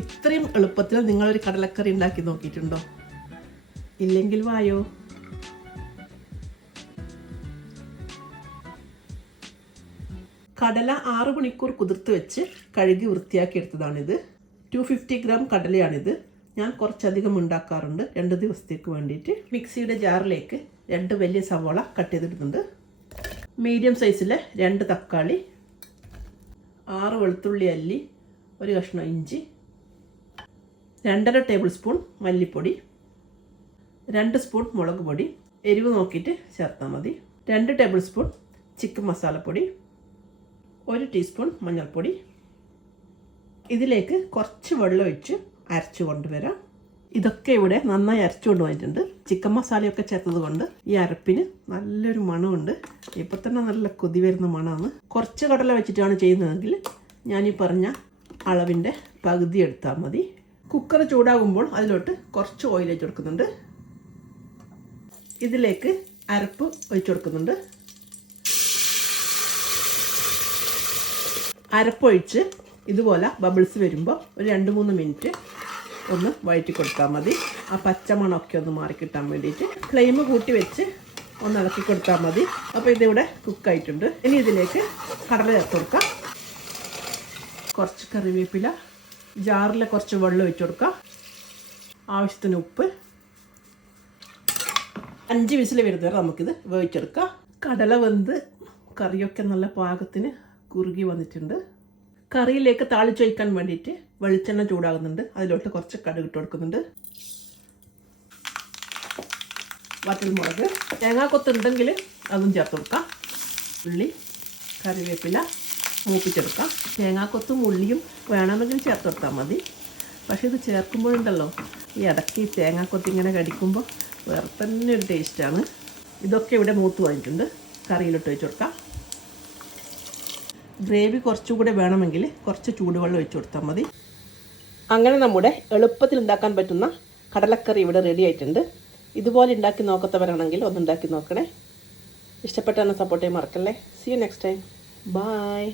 ഇത്രയും എളുപ്പത്തിൽ നിങ്ങളൊരു കടലക്കറി ഉണ്ടാക്കി നോക്കിയിട്ടുണ്ടോ? ഇല്ലെങ്കിൽ വായോ. കടല 6 മണിക്കൂർ കുതിർത്ത് വെച്ച് കഴുകി വൃത്തിയാക്കി എടുത്തതാണിത്. 250 ഗ്രാം കടലയാണിത്. ഞാൻ കുറച്ചധികം ഉണ്ടാക്കാറുണ്ട് 2 ദിവസത്തേക്ക് വേണ്ടിയിട്ട്. മിക്സിയുടെ ജാറിലേക്ക് 2 വലിയ സവാള കട്ട് ചെയ്തിടുന്നുണ്ട്. മീഡിയം സൈസിലെ 2 തക്കാളി, 6 വെളുത്തുള്ളി അല്ലി, 1 കഷ്ണം ഇഞ്ചി, 2.5 ടേബിൾ സ്പൂൺ മല്ലിപ്പൊടി, 2 സ്പൂൺ മുളക് പൊടി, എരിവ് നോക്കിയിട്ട് ചേർത്താൽ മതി, 2 ടേബിൾ സ്പൂൺ ചിക്കൻ മസാലപ്പൊടി, 1 ടീസ്പൂൺ മഞ്ഞൾപ്പൊടി. ഇതിലേക്ക് കുറച്ച് വെള്ളം ഒഴിച്ച് അരച്ചു കൊണ്ടുവരാം. ഇതൊക്കെ ഇവിടെ നന്നായി അരച്ചു കൊണ്ടുവന്നിട്ടുണ്ട്. ചിക്കൻ മസാലയൊക്കെ ചേർത്തത് കൊണ്ട് ഈ അരപ്പിന് നല്ലൊരു മണമുണ്ട്. ഇപ്പം തന്നെ നല്ല കൊതി വരുന്ന മണമാണ്. കുറച്ച് കടല വെച്ചിട്ടാണ് ചെയ്യുന്നതെങ്കിൽ ഞാനീ പറഞ്ഞ അളവിൻ്റെ പകുതി എടുത്താൽ മതി. കുക്കർ ചൂടാകുമ്പോൾ അതിലോട്ട് കുറച്ച് ഓയിൽ ഒഴിച്ച് കൊടുക്കുന്നുണ്ട്. ഇതിലേക്ക് അരപ്പ് ഒഴിച്ചു കൊടുക്കുന്നുണ്ട്. അരപ്പൊഴിച്ച് ഇതുപോലെ ബബിൾസ് വരുമ്പോൾ ഒരു 2-3 മിനിറ്റ് ഒന്ന് വഴറ്റി കൊടുത്താൽ മതി. ആ പച്ചമണമൊക്കെ ഒന്ന് മാറിക്കിട്ടാൻ വേണ്ടിയിട്ട് ഫ്ലെയിം കൂട്ടി വെച്ച് ഒന്ന് ഇളക്കി കൊടുത്താൽ മതി. അപ്പോൾ ഇതിവിടെ കുക്കായിട്ടുണ്ട്. ഇനി ഇതിലേക്ക് കടല ചേർത്ത് കൊടുക്കാം. കുറച്ച് കറിവേപ്പില, ജാറിൽ കുറച്ച് വെള്ളം ഒഴിച്ച് കൊടുക്കാം, ആവശ്യത്തിന് ഉപ്പ്. 5 വിസിൽ വരുന്നവരെ നമുക്കിത് വേവിച്ചെടുക്കാം. കടല വെന്ത് കറിയൊക്കെ നല്ല പാകത്തിന് കുറുകി വന്നിട്ടുണ്ട്. കറിയിലേക്ക് താളിച്ചൊഴിക്കാൻ വേണ്ടിയിട്ട് വെളിച്ചെണ്ണ ചൂടാകുന്നുണ്ട്. അതിലോട്ട് കുറച്ച് കടുക് ഇട്ട് കൊടുക്കുന്നുണ്ട്. വറ്റൽമുളക്, തേങ്ങാക്കൊത്തുണ്ടെങ്കിൽ അതും ചേർത്ത് കൊടുക്കാം. ഉള്ളി, കറിവേപ്പില മൂപ്പിച്ചെടുക്കാം. തേങ്ങാക്കൊത്തും ഉള്ളിയും വേണമെങ്കിൽ ചേർത്ത് കൊടുത്താൽ മതി. പക്ഷേ ഇത് ചേർക്കുമ്പോഴുണ്ടല്ലോ ഈ ഇടയ്ക്ക് തേങ്ങാക്കൊത്ത് ഇങ്ങനെ കടിക്കുമ്പോൾ വേറെ തന്നെ ഒരു ടേസ്റ്റാണ്. ഇതൊക്കെ ഇവിടെ മൂത്ത് വന്നിട്ടുണ്ട്. കറിയിലിട്ട് വെച്ച് കൊടുക്കാം. ഗ്രേവി കുറച്ചുകൂടെ വേണമെങ്കിൽ കുറച്ച് ചൂടുവെള്ളം ഒഴിച്ച് കൊടുത്താൽ മതി. അങ്ങനെ നമ്മുടെ എളുപ്പത്തിൽ ഉണ്ടാക്കാൻ പറ്റുന്ന കടലക്കറി ഇവിടെ റെഡി ആയിട്ടുണ്ട്. ഇതുപോലെ ഉണ്ടാക്കി നോക്കാത്തവരാണെങ്കിൽ ഒന്ന് ഉണ്ടാക്കി നോക്കണേ. ഇഷ്ടപ്പെട്ടാണ് സപ്പോർട്ട് ചെയ്യാൻ മറക്കല്ലേ. See you next time. By.